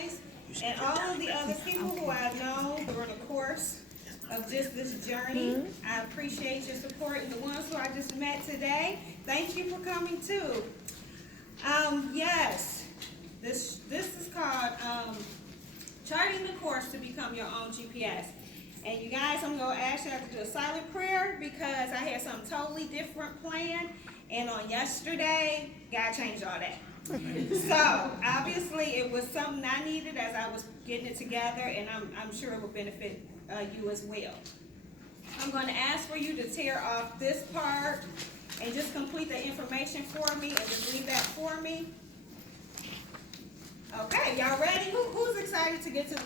guys and all of the other people who I've known during the course of just this journey. I appreciate your support, and the ones who I just met today, thank you for coming too. Yes, this is called Charting the Course to Become Your Own GPS. And you guys, I'm going to ask you to do a silent prayer because I had something totally different planned. And on yesterday, God changed all that. So, obviously, it was something I needed as I was getting it together, and I'm sure it will benefit you as well. I'm going to ask for you to tear off this part and just complete the information for me and just leave that for me. Okay, y'all ready? Who's excited to get to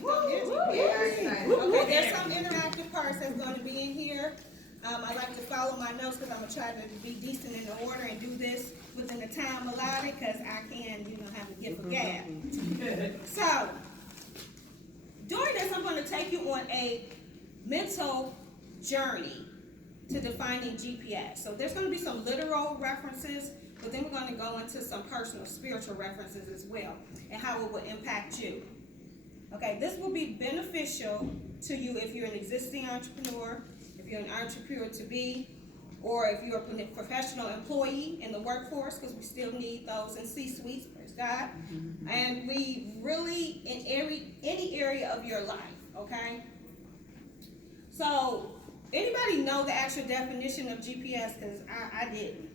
Okay, there's some interactive parts that's going to be in here. I like to follow my notes because I'm going to try to be decent in the order and do this within the time allotted because I can, have a gift of gab. So, during this, I'm going to take you on a mental journey to defining GPS. So there's going to be some literal references, but then we're going to go into some personal, spiritual references as well and how it will impact you. Okay, this will be beneficial to you if you're an existing entrepreneur, if you're an entrepreneur to be, or if you're a professional employee in the workforce, because we still need those in C-suites, praise God. And we really, in any area of your life, okay? So, anybody know the actual definition of GPS? Because I didn't.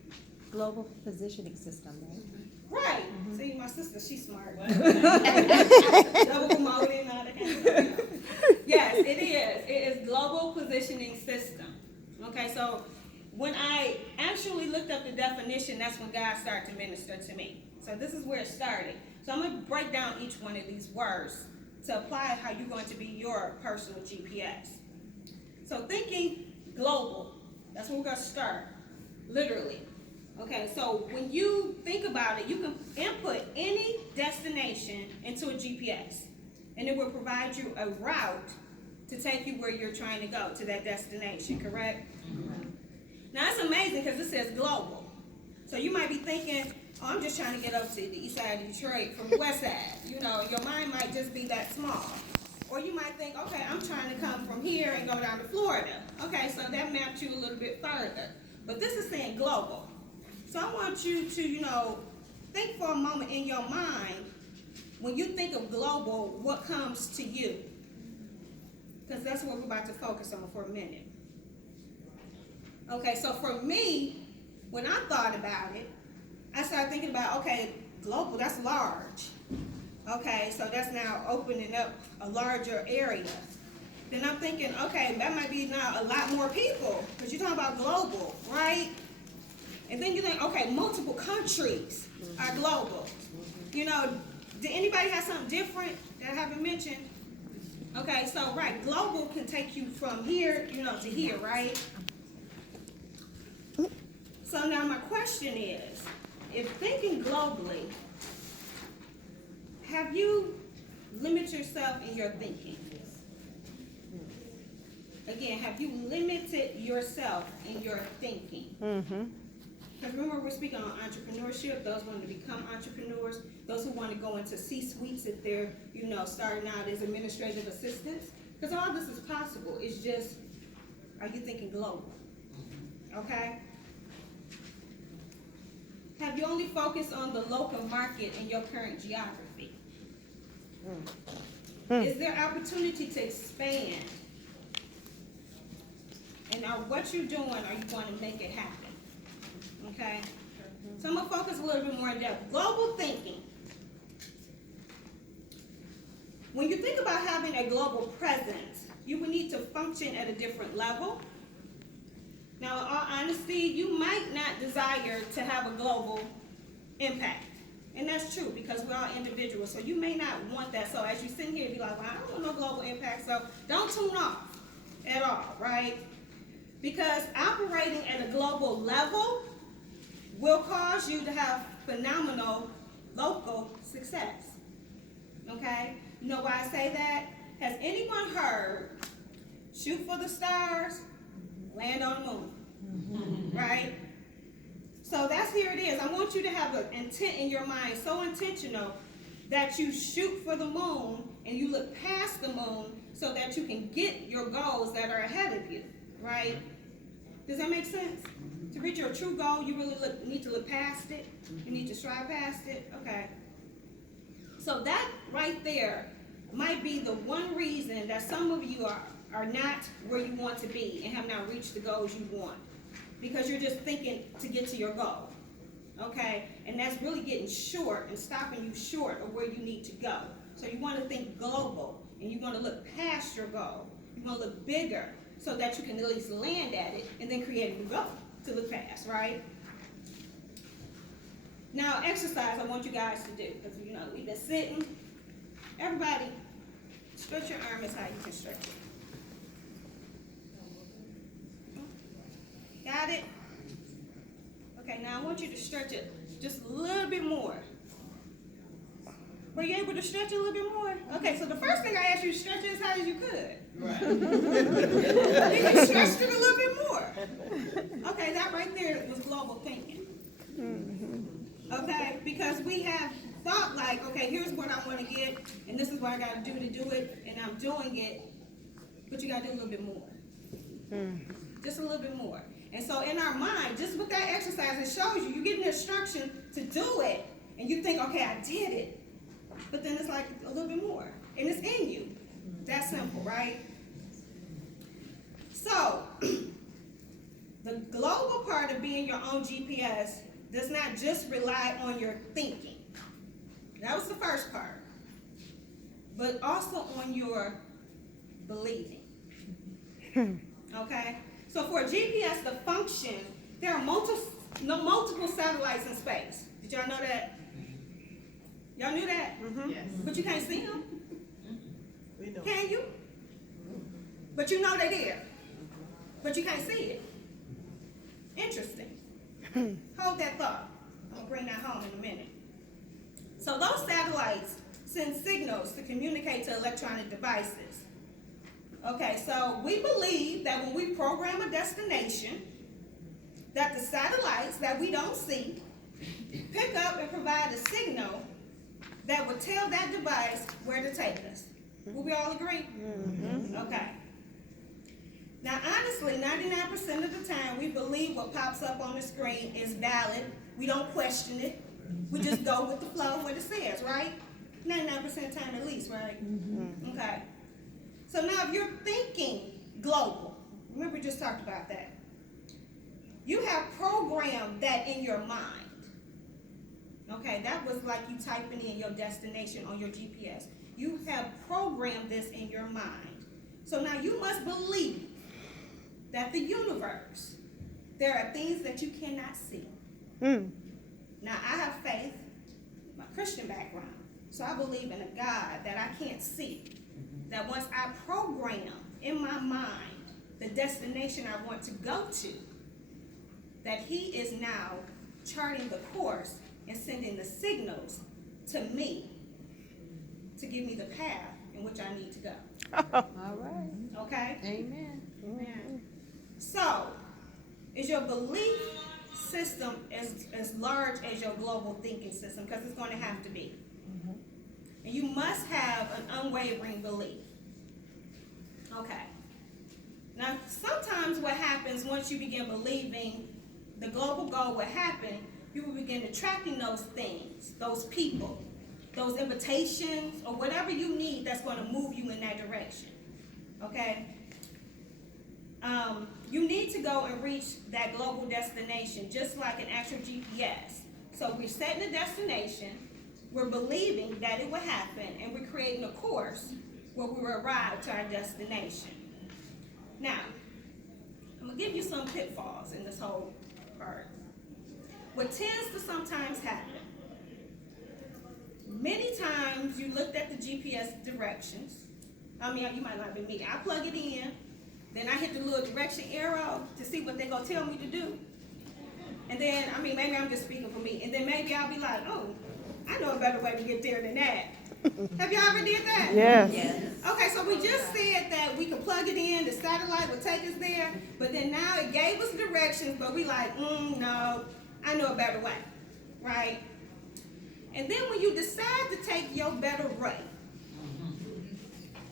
Global positioning system, right? Right. See, my sister, she's smart. Double promoting, all that kind of stuff. Yes, it is. It is global positioning system. Okay, so when I actually looked up the definition, that's when God started to minister to me. So this is where it started. So I'm going to break down each one of these words to apply how you're going to be your personal GPS. So thinking global, that's where we're going to start, literally. Okay, so when you think about it, you can input any destination into a GPS, and it will provide you a route to take you where you're trying to go, to that destination, correct? Now, it's amazing because it says global. So you might be thinking, oh, I'm just trying to get up to the east side of Detroit from the west side. Your mind might just be that small. Or you might think, okay, I'm trying to come from here and go down to Florida. Okay, so that mapped you a little bit further. But this is saying global. So I want you to, think for a moment in your mind, when you think of global, what comes to you? Because that's what we're about to focus on for a minute. Okay, so for me, when I thought about it, I started thinking about, okay, global, that's large. Okay, so that's now opening up a larger area. Then I'm thinking, okay, that might be now a lot more people, because you're talking about global, right? And then you think, okay, multiple countries are global. Did anybody have something different that I haven't mentioned? Okay, so, right, global can take you from here, to here, right? So now my question is, if thinking globally, have you limited yourself in your thinking? Again, have you limited yourself in your thinking? Because remember, we're speaking on entrepreneurship, those wanting to become entrepreneurs, those who want to go into C-suites if they're, starting out as administrative assistants. Because all this is possible. It's just, are you thinking global? Okay? Have you only focused on the local market in your current geography? Is there opportunity to expand? And what you're doing, are you going to make it happen? Okay? So I'm going to focus a little bit more in depth. Global thinking. When you think about having a global presence, you will need to function at a different level. Now, in all honesty, you might not desire to have a global impact. And that's true because we're all individuals. So you may not want that. So as you sit here, you're like, well, I don't want no global impact. So don't tune off at all, right? Because operating at a global level will cause you to have phenomenal local success. Okay? You know why I say that? Has anyone heard, shoot for the stars, land on the moon? Right? So here it is. I want you to have an intent in your mind so intentional that you shoot for the moon and you look past the moon so that you can get your goals that are ahead of you, right? Does that make sense? To reach your true goal, you really need to look past it. You need to strive past it. Okay. So that right there might be the one reason that some of you are not where you want to be and have not reached the goals you want. Because you're just thinking to get to your goal. Okay? And that's really getting short and stopping you short of where you need to go. So you want to think global and you want to look past your goal. You want to look bigger so that you can at least land at it and then create a new goal to look past, right? Now, exercise I want you guys to do, because we've been sitting. Everybody, stretch your arm as high you can stretch it. Got it? Okay, now I want you to stretch it just a little bit more. Were you able to stretch it a little bit more? Okay, so the first thing I asked you to stretch it as high as you could. Right. You can stretch it a little bit more. Okay, that right there was global thinking. Okay, because we have thought like, okay, here's what I want to get, and this is what I got to do it, and I'm doing it, but you got to do a little bit more. Just a little bit more. And so in our mind, just with that exercise, it shows you get an instruction to do it, and you think, okay, I did it. But then it's like a little bit more, and it's in you. That's simple, right? So, the global part of being your own GPS does not just rely on your thinking. That was the first part. But also on your believing. Okay? So for a GPS to function, there are multiple satellites in space. Did y'all know that? Y'all knew that? Yes. But you can't see them? We know. Can you? But you know they're there. But you can't see it. Interesting. Hold that thought. I'm going to bring that home in a minute. So those satellites send signals to communicate to electronic devices. Okay, so we believe that when we program a destination, that the satellites that we don't see pick up and provide a signal that will tell that device where to take us. Will we all agree? Okay. Now, honestly, 99% of the time, we believe what pops up on the screen is valid. We don't question it. We just go with the flow of what it says, right? 99% of the time at least, right? Okay. So now if you're thinking global, remember we just talked about that. You have programmed that in your mind. Okay, that was like you typing in your destination on your GPS. You have programmed this in your mind. So now you must believe that the universe, there are things that you cannot see. Now I have faith, my Christian background, so I believe in a God that I can't see. That once I program in my mind the destination I want to go to, that He is now charting the course and sending the signals to me to give me the path in which I need to go. All right. Okay? Amen. Amen. So, is your belief system as large as your global thinking system? Because it's going to have to be. And you must have an unwavering belief. Okay. Now, sometimes what happens once you begin believing the global goal will happen, you will begin attracting those things, those people, those invitations, or whatever you need that's going to move you in that direction. Okay? You need to go and reach that global destination just like an actual GPS. So we're setting a destination, we're believing that it will happen, and we're creating a course where we will arrive to our destination. Now, I'm going to give you some pitfalls in this whole part. What tends to sometimes happen, many times you looked at the GPS directions. I mean, you might not have been me. I plug it in, then I hit the little direction arrow to see what they're going to tell me to do. And then, I mean, maybe I'm just speaking for me. And then maybe I'll be like, oh, I know a better way to get there than that. Have y'all ever did that? Yes. Okay, so we just said that we could plug it in, the satellite would take us there, but then now it gave us directions, but we like, no, I know a better way, right? And then when you decide to take your better way,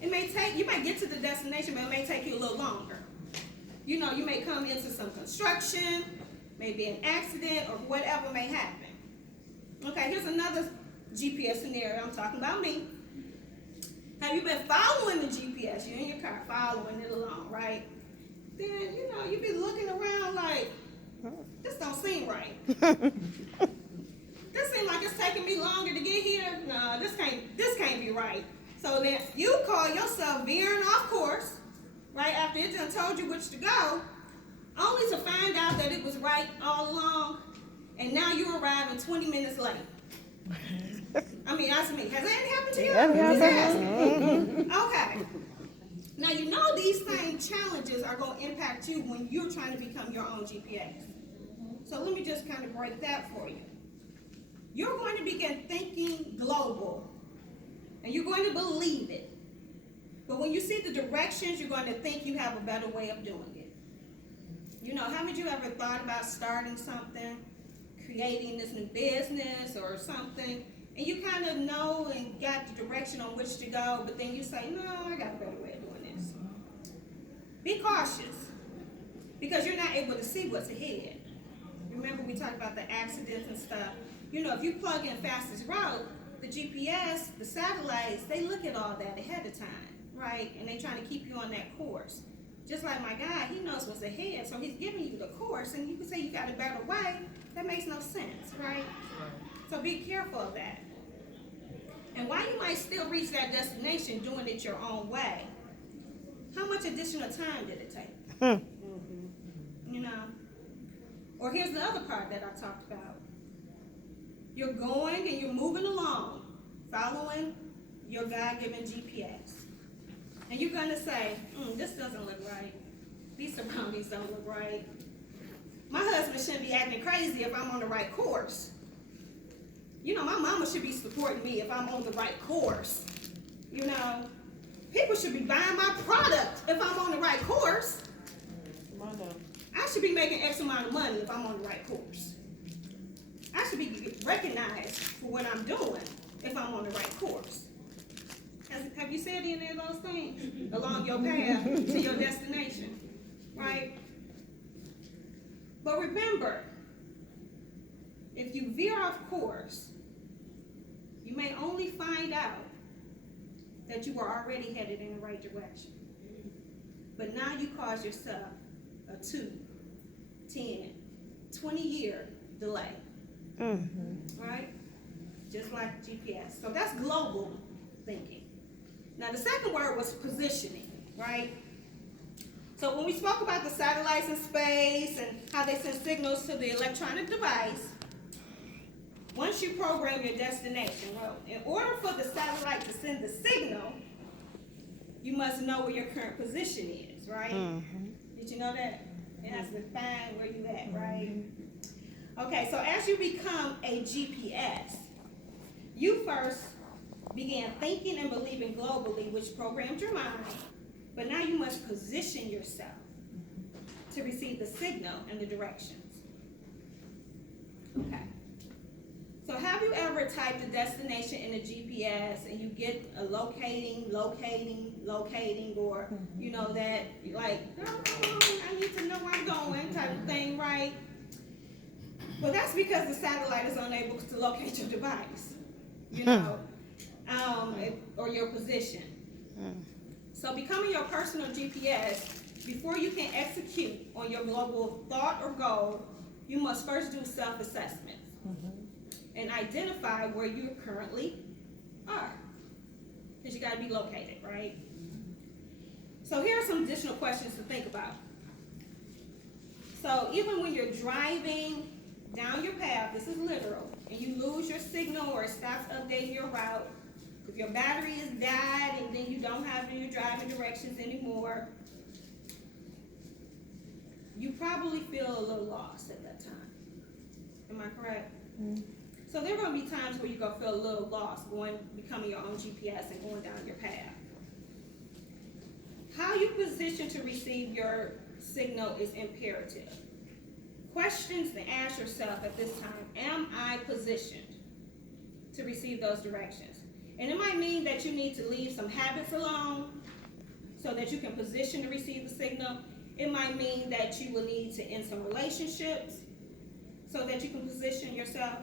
you might get to the destination, but it may take you a little longer. You know, you may come into some construction, maybe an accident, or whatever may happen. Okay, here's another GPS scenario. I'm talking about me. Have you been following the GPS? You're in your car following it along, right? Then, you know, you've been looking around like, this don't seem right. This seems like it's taking me longer to get here. No, this can't be right. So then you call yourself veering off course, right, after it done told you which to go, only to find out that it was right all along, and now you arriving 20 minutes late. I mean, ask me, has that happened to you? Okay. Now you know these same challenges are going to impact you when you're trying to become your own GPS. So let me just kind of break that for you. You're going to begin thinking global, and you're going to believe it. But when you see the directions, you're going to think you have a better way of doing it. You know, haven't you ever thought about starting something, creating this new business or something, and you kind of know and got the direction on which to go, but then you say, no, I got a better way of doing this. Be cautious, because you're not able to see what's ahead. Remember we talked about the accidents and stuff. You know, if you plug in fastest route, the GPS, the satellites, they look at all that ahead of time, right? And they trying to keep you on that course. Just like my guy, he knows what's ahead, so he's giving you the course, and you can say you got a better way. That makes no sense, right? So be careful of that. And while you might still reach that destination doing it your own way, how much additional time did it take? You know? Or here's the other part that I talked about. You're going and you're moving along, following your God-given GPS. And you're going to say, this doesn't look right. These surroundings don't look right. My husband shouldn't be acting crazy if I'm on the right course. You know, my mama should be supporting me if I'm on the right course. You know, people should be buying my product if I'm on the right course. I should be making X amount of money if I'm on the right course. I should be recognized for what I'm doing if I'm on the right course. Have you said any of those things along your path to your destination? Right? But remember, if you veer off course, you may only find out that you were already headed in the right direction. But now you cause yourself a 2, 10, 20-year delay. Right? Just like GPS. So that's global thinking. Now the second word was positioning, right? So when we spoke about the satellites in space and how they send signals to the electronic device, once you program your destination, well, in order for the satellite to send the signal, you must know where your current position is, right? Did you know that? It has to find where you're at, right? Okay, so as you become a GPS, you first began thinking and believing globally, which programmed your mind, but now you must position yourself to receive the signal and the directions. Okay. So have you ever typed a destination in a GPS and you get a locating, or, you know, that, like, I need to know where I'm going type of thing, right? Well, that's because the satellite is unable to locate your device, you know, or your position. So becoming your personal GPS, before you can execute on your global thought or goal, you must first do self-assessment and identify where you currently are, because you got to be located, right? So here are some additional questions to think about. So even when you're driving down your path, this is literal, and you lose your signal or it stops updating your route, if your battery is died and then you don't have your driving directions anymore, you probably feel a little lost at that time. Am I correct? So there are going to be times where you're going to feel a little lost becoming your own GPS and going down your path. How you position to receive your signal is imperative. Questions to ask yourself at this time: am I positioned? to receive those directions. And it might mean that you need to leave some habits alone so that you can position to receive the signal. It might mean that you will need to end some relationships so that you can position yourself.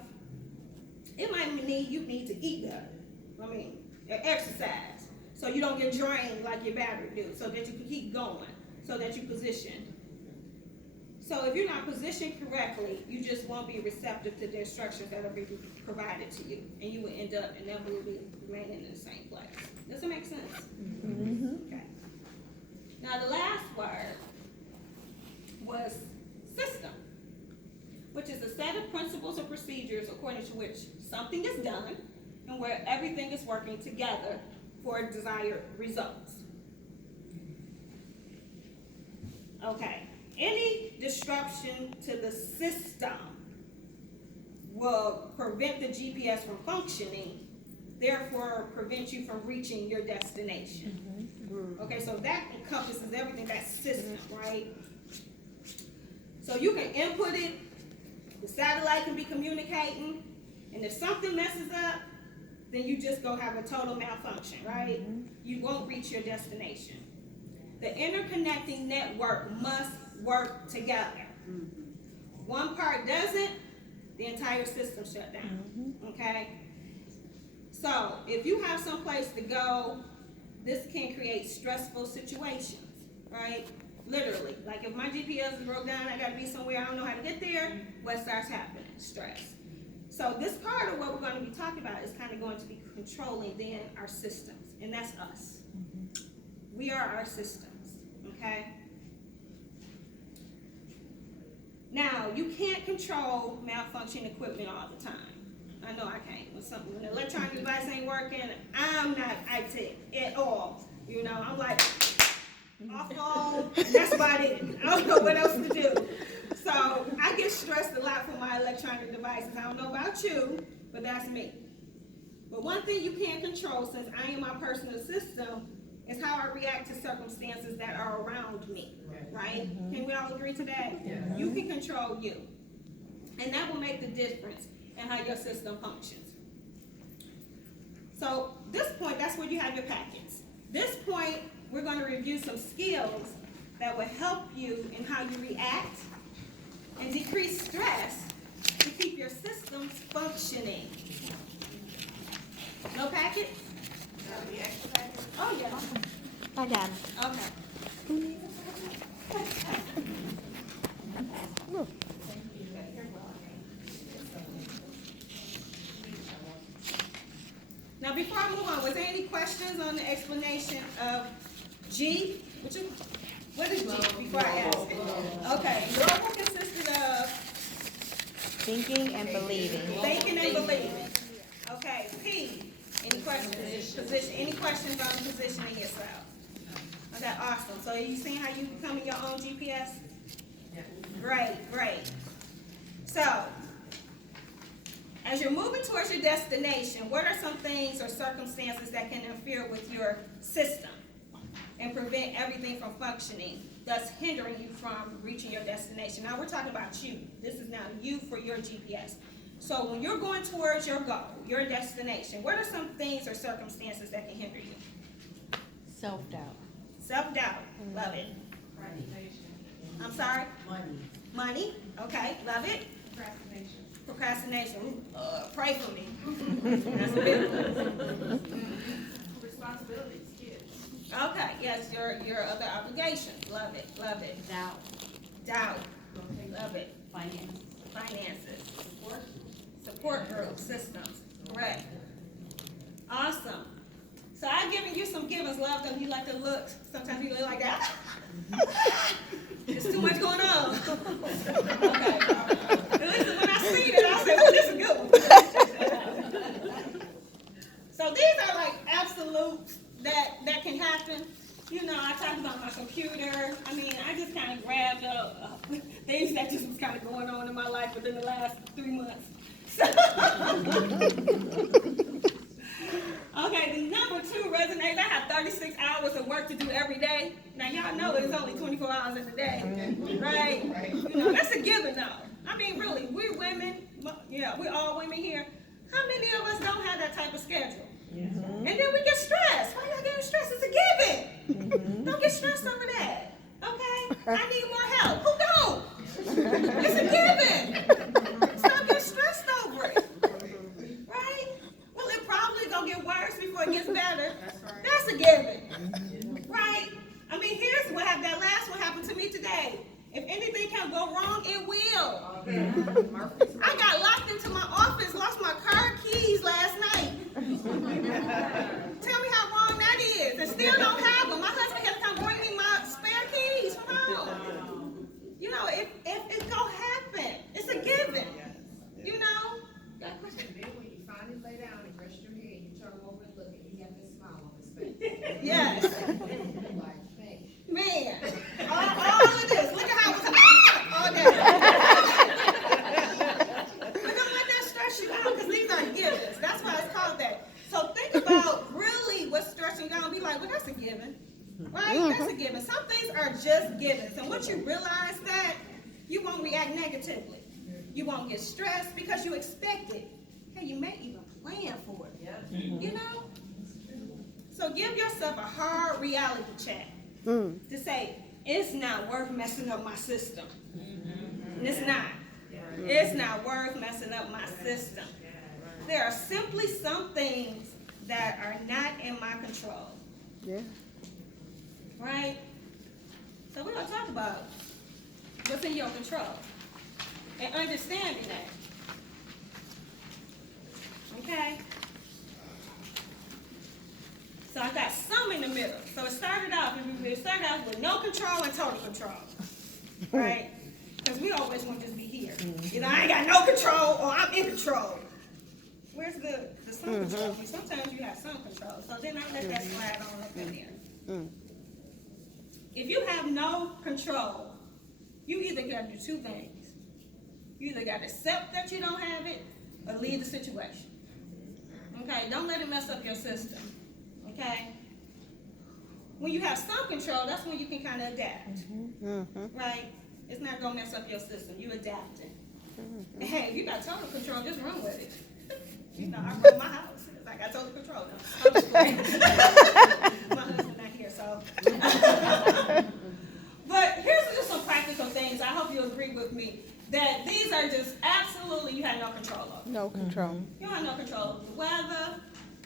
It might mean you need to eat better. Exercise, so you don't get drained like your battery do, so that you can keep going, so that you position. So if you're not positioned correctly, you just won't be receptive to the instructions that will be provided to you, and you will end up inevitably remaining in the same place. Does it make sense? Mm-hmm. Okay. Now the last word was system, which is a set of principles or procedures according to which something is done and where everything is working together for desired results. Okay. Any disruption to the system will prevent the GPS from functioning, therefore prevent you from reaching your destination. Mm-hmm. Okay, so that encompasses everything, that system, right? So you can input it, the satellite can be communicating, and if something messes up, then you just go have a total malfunction, right? Mm-hmm. You won't reach your destination. The interconnecting network must work together. Mm-hmm. One part doesn't, the entire system shut down. Mm-hmm. Okay? So if you have some place to go, this can create stressful situations, right? Literally. Like if my GPS is broke down, I gotta be somewhere, I don't know how to get there, what starts happening? Stress. So this part of what we're going to be talking about is kind of going to be controlling then our systems, and that's us. Mm-hmm. We are our systems, okay? Now, you can't control malfunction equipment all the time. I know I can't. When an electronic device ain't working, I'm not IT at all. You know, I'm like, off phone, that's about it. I don't know what else to do. So I get stressed a lot from my electronic devices. I don't know about you, but that's me. But one thing you can't control, since I am my personal system, is how I react to circumstances that are around me, right? Mm-hmm. Can we all agree to that? Yeah. You can control you. And that will make the difference in how your system functions. So this point, that's where you have your packets. This point, we're going to review some skills that will help you in how you react and decrease stress to keep your systems functioning. No packets? The extra packets? Oh, yeah. I got it. Okay. Now, before I move on, was there any questions on the explanation of G? What is G before I ask it? Okay, global consisted of Thinking and believing. Thinking and believing. Okay, P. Any questions? Position. Any questions on positioning yourself? Okay, awesome. So you seen how you becoming your own GPS? Great, great. So, as you're moving towards your destination, what are some things or circumstances that can interfere with your system and prevent everything from functioning, thus hindering you from reaching your destination? Now we're talking about you. This is now you for your GPS. So when you're going towards your goal, your destination, what are some things or circumstances that can hinder you? Self-doubt. Self-doubt. Love it. I'm sorry? Money. Okay. Love it. Procrastination. Ooh, pray for me. That's a big one. Responsibilities, kids. Okay. Yes, your other obligations. Love it. Love it. Doubt. Love it. Finances. Support group systems. Correct. Awesome. So I've given you some givens. Love them. You like to look. Sometimes you look like that. There's too much going on. Okay. At least when I see that, I'll say, oh, this is a good one. So these are like absolutes that can happen. You know, I talked about my computer. I mean, I just kind of grabbed up things that just was kind of going on in my life within the last 3 months. So okay, the number 2 resonates. I have 36 hours of work to do every day. Now, y'all know it's only 24 hours in a day, right? You know, that's a given, though. I mean, really, we're women. Yeah, we're all women here. How many of us don't have that type of schedule? And then we get stressed. Why y'all getting stressed? It's a given. Don't get stressed over that. Okay? I need more help. Who don't? It's a given. Stop getting stressed over it. Right? Well, it probably gonna get worse before it gets better. That's a given. Right? I mean, here's what happened. That last one happened to me today. If anything can go wrong, it will. I got locked into my office, lost my car keys last night. Tell me how wrong that is. And still don't have them. My husband had to come bring me my spare keys from home. You know, if it don't happen, it's a given. You know? Got a question? Then when you finally lay down and rest your head, you turn over and look, and he got this smile on his face. Yes. Like, thanks. Man. All of this. Look at how it's all day. But don't let that stress you out, because these are givens. That's why it's called that. So think about really what's stressing you out. Be like, well, that's a given. Right? That's a given. Some things are just givens. And once you realize that, you won't react negatively. You won't get stressed because you expect it. Hey, you may even plan for it. You know? So give yourself a hard reality check to say, it's not worth messing up my system. It's not. It's not worth messing up my system. There are simply some things that are not in my control. Yeah. Right? So we're going to talk about what's in your control and understanding that. Okay? So I got some in the middle. So it started off with no control and total control. Right? Because we always want to just be here. You know, I ain't got no control or I'm in control. Where's the some control? Sometimes you have some control. So then I let that slide on up in there. If you have no control, you either got to do two things. You either got to accept that you don't have it or leave the situation. Okay? Don't let it mess up your system. Okay? When you have some control, that's when you can kind of adapt. Right? It's not going to mess up your system. You adapting. And hey, if you got total control, just run with it. You know, I run my house. I got total control now. I'm just playing. My husband's not here, so. But here's just some practical things. I hope you agree with me that these are just absolutely you have no control over. No control. You don't have no control over the weather.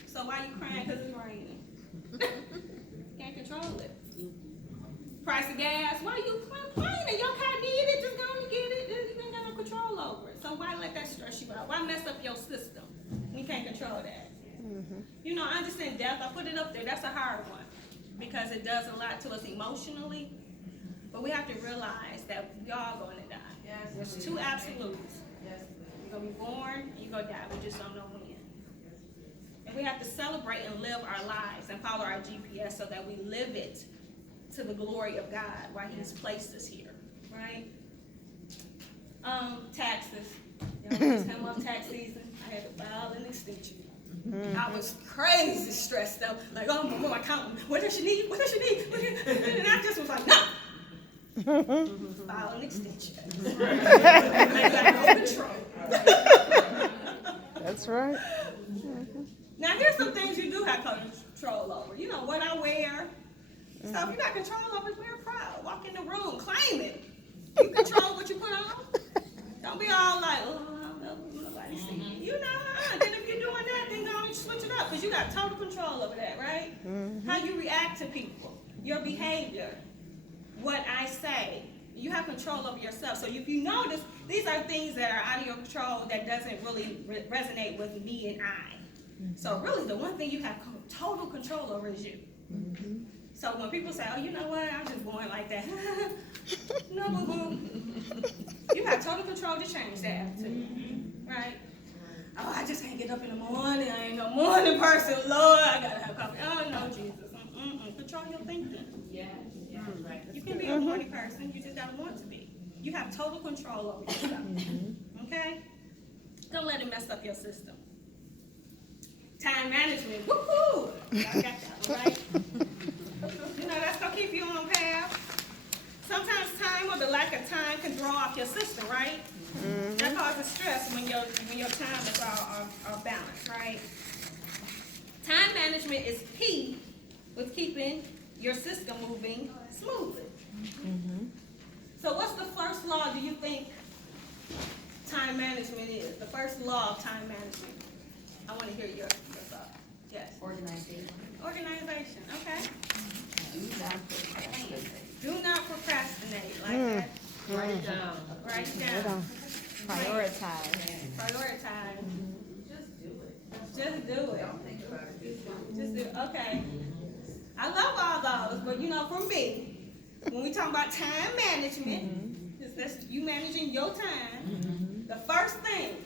So why you crying because it's raining? Can't control it. Price of gas. Why are you complaining? Your car need it. Just go and get it. You ain't got no control over it. So why let that stress you out? Why mess up your system? You can't control that. You know, I understand death. I put it up there. That's a hard one because it does a lot to us emotionally. But we have to realize that we all going to die. There's two absolutes. You're going to be born and you're going to die. We just don't know when. And we have to celebrate and live our lives and follow our GPS so that we live it to the glory of God while He's placed us here. Right? Taxes. Y'all just come up tax season. I had to file an extension. I was crazy stressed out. Like, oh, my accountant, what does she need? What does she need? And I just was like, no. File an extension. I got no control. That's right. Now, here's some things you do have control over. You know, what I wear. So if you got control over it, wear proud. Walk in the room, claim it. You control what you put on. Don't be all like, oh, I don't know, nobody see me. You know, then if you're doing that, then go and switch it up because you got total control over that, right? How you react to people, your behavior, what I say. You have control over yourself. So if you notice, these are things that are out of your control that doesn't really resonate with me and I. So really, the one thing you have total control over is you. So when people say, oh, you know what, I'm just born like that. No, boo-boo. You have total control to change that attitude, right? Oh, I just can't get up in the morning. I ain't no morning person. Lord, I got to have coffee. Oh, no, Jesus. Control your thinking. Right. You can be a morning person. You just got to want to be. You have total control over yourself. Okay? Don't let it mess up your system. Time management. Woohoo! Y'all got that one, right? You know, that's going to keep you on path. Sometimes time or the lack of time can throw off your system, right? That's causes stress when your time is all balanced, right? Time management is key with keeping your system moving smoothly. So what's the first law do you think time management is? The first law of time management. I want to hear your thought. Yes. Organization. Organization. Okay. Do not procrastinate. Do not procrastinate. Like that. Write it down. Write it Hold down. on. Prioritize. Prioritize. Just do it. Just do it. Don't think about it. Just do it. Okay. I love all those, but for me, when we talk about time management, that's you managing your time. The first thing.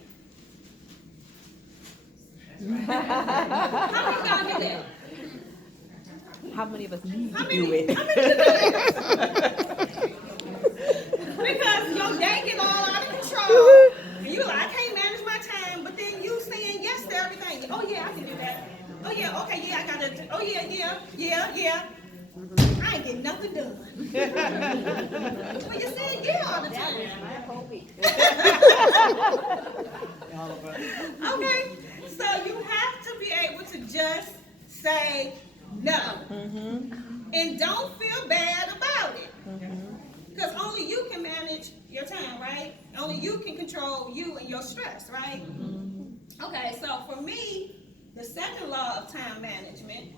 How many of y'all do that? How many of us need How to many? do it? How many do that? Because your day get all out of control, and you like, I can't manage my time, but then you saying yes to everything. Oh yeah, I can do that. Oh yeah, okay, yeah, I gotta. Oh yeah. I ain't getting nothing done. Well, you said yeah all the time. Okay, so you have to be able to just say no, and don't feel bad about it, because only you can manage your time, right? Only you can control you and your stress, right? Okay, so for me, the second law of time management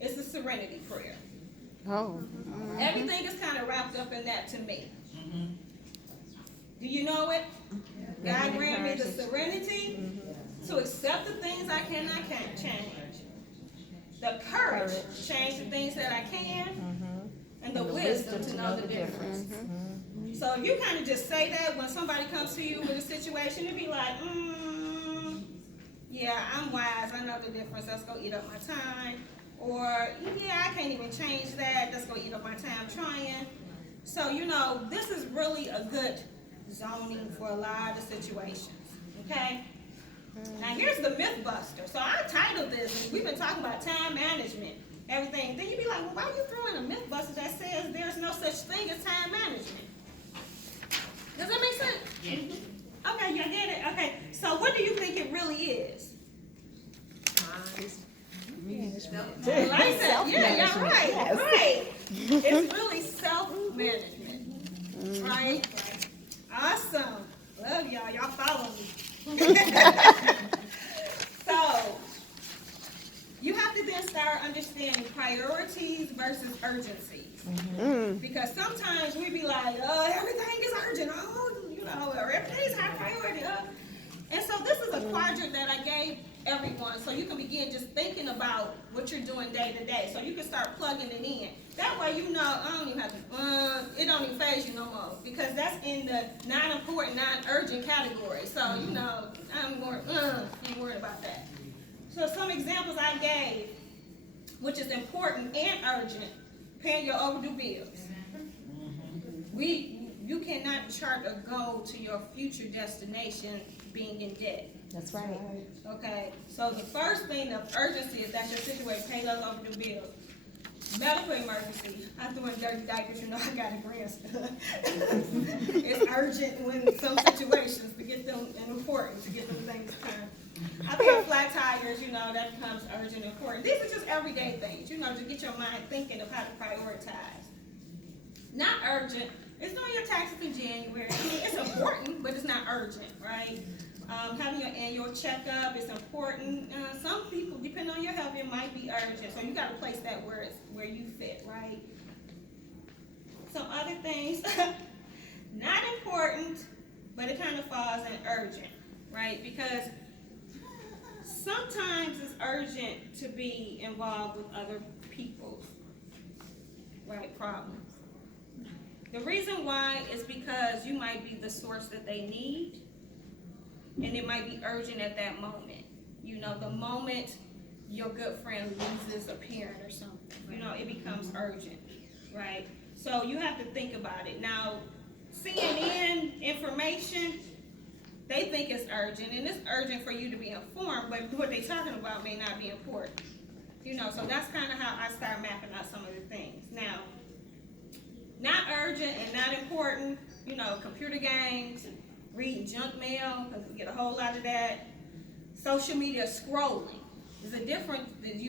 is the serenity prayer. Oh. Everything is kind of wrapped up in that to me. Do you know it? God grant me the serenity to accept the things I can't change. The courage to change the things that I can. And the wisdom to know the difference. So if you kind of just say that when somebody comes to you with a situation, it'd be like, yeah, I'm wise. I know the difference. Let's go eat up my time. Or, yeah, I can't even change that. Let's go eat up my time trying. So, this is really a good zoning for a lot of situations. Okay? Now, here's the myth buster. So, I titled this, and we've been talking about time management, everything. Then you'd be like, well, why are you throwing a myth buster that says there's no such thing as time management? Does that make sense? Yeah. Okay, y'all get it? Okay, so what do you think it really is? Like that. Yeah, right. Yes. Right. It's really self-management. Right? Awesome. Love y'all. Y'all follow me. So, you have to then start understanding priorities versus urgencies. Because sometimes we be like, everything is urgent. Or everything is high priority. And so this is a quadrant that I gave everyone, so you can begin just thinking about what you're doing day to day. So you can start plugging it in. That way I don't even have to, it don't even phase you no more, because that's in the non-important, non-urgent category. So, I'm more, ain't worried about that. So some examples I gave, which is important and urgent, paying your overdue bills. You cannot chart a goal to your future destination being in debt. That's right. Okay, so the first thing of urgency is that your situation, pay those overdue bills. Medical emergency. I threw in dirty diapers, I got a grandson. It's urgent when some situations to get them, and important to get them things done. I pay flat tires, that becomes urgent and important. These are just everyday things, to get your mind thinking of how to prioritize. Not urgent. It's doing your taxes in January. It's important, but it's not urgent, right? Having your annual checkup is important. Some people, depending on your health, it might be urgent. So you got to place that where you fit, right? Some other things, not important, but it kind of falls in urgent, right? Because sometimes it's urgent to be involved with other people's, right, problems. The reason why is because you might be the source that they need, and it might be urgent at that moment. The moment your good friend loses a parent or something, it becomes urgent, right? So you have to think about it. Now, CNN information, they think it's urgent, and it's urgent for you to be informed, but what they're talking about may not be important. So that's kind of how I start mapping out some of the things. Now, not urgent and not important, computer games, reading junk mail, because we get a whole lot of that. Social media scrolling. There's a difference that you